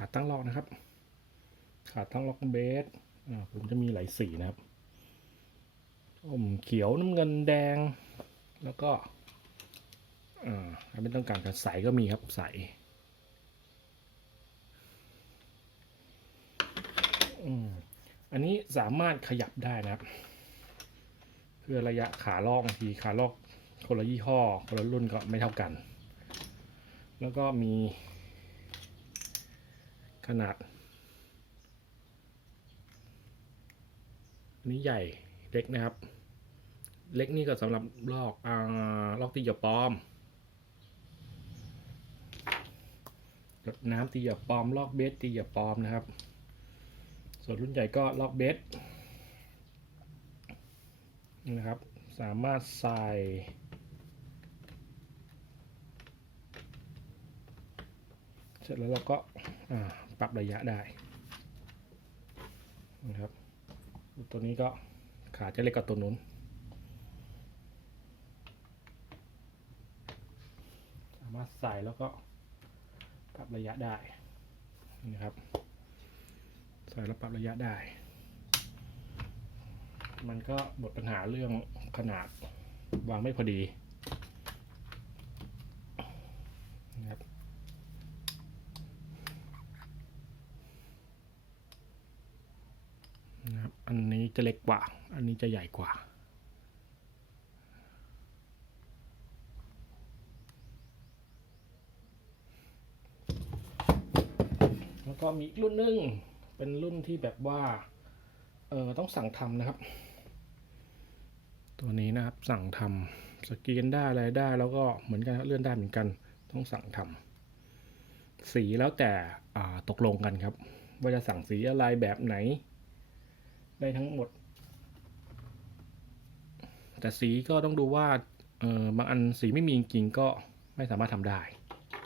ขาตั้งล็อกนะครับ ขาตั้งล็อกเบสอ่าผมจะมีหลายสีนะครับอมเขียวน้ำเงินแดง แล้วก็อ่าถ้าไม่ต้องการกับใสก็มีครับใสอืมอันนี้สามารถขยับได้นะครับ เพื่อระยะขาลอกบางทีขาลอกคนละยี่ห้อคนละรุ่นก็ไม่เท่ากัน แล้วก็มี ขนาด นี้ใหญ่เล็กนะครับ เล็กนี่ก็สำหรับลอกอลอกตีหยาปลอมรดน้ำตีหยาปลอม ลอกเบสตีหยาปลอมนะครับ ส่วนรุ่นใหญ่ก็ลอกเบสนะครับ สามารถใส่เสร็จแล้วเราก็อ่า ปรับระยะได้นะครับ ตัวนี้ก็ขาจะเล็กกว่าตัวนู้นสามารถใส่แล้วก็ปรับระยะได้นะครับ ใส่แล้วปรับระยะได้ มันก็หมดปัญหาเรื่องขนาดวางไม่พอดีนะครับ นะครับอันนี้จะเล็กกว่า อันนี้จะใหญ่กว่า แล้วก็มีอีกรุ่นหนึง เป็นรุ่นที่แบบว่า เออต้องสั่งทำนะครับ ตัวนี้นะครับสั่งทำสกรีนได้อะไรได้ แล้วก็เหมือนกันเลื่อนได้เหมือนกัน ต้องสั่งทำสีแล้วแต่ตกลงกันครับ ว่าจะสั่งสีอะไรแบบไหน ได้ทั้งหมด แต่สีก็ต้องดูว่าเออบางอันสีไม่มีจริงๆก็ไม่สามารถทำได้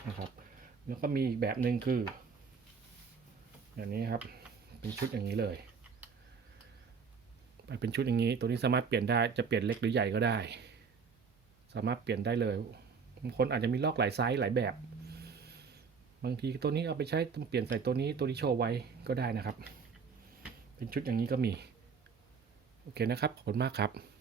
นะครับ แล้วก็มีอีกแบบหนึ่งคืออย่างนี้ครับ เป็นชุดอย่างนี้เลยเป็นชุดอย่างนี้ ตัวนี้สามารถเปลี่ยนได้จะเปลี่ยนเล็กหรือใหญ่ก็ได้ สามารถเปลี่ยนได้เลยบางคนอาจจะมีลอกหลายไซส์หลายแบบ บางทีตัวนี้เอาไปใช้เปลี่ยนใส่ตัวนี้ตัวนี้โชว์ไว้ก็ได้นะครับ เป็นชุดอย่างนี้ก็มี โอเคนะครับ ขอบคุณมากครับ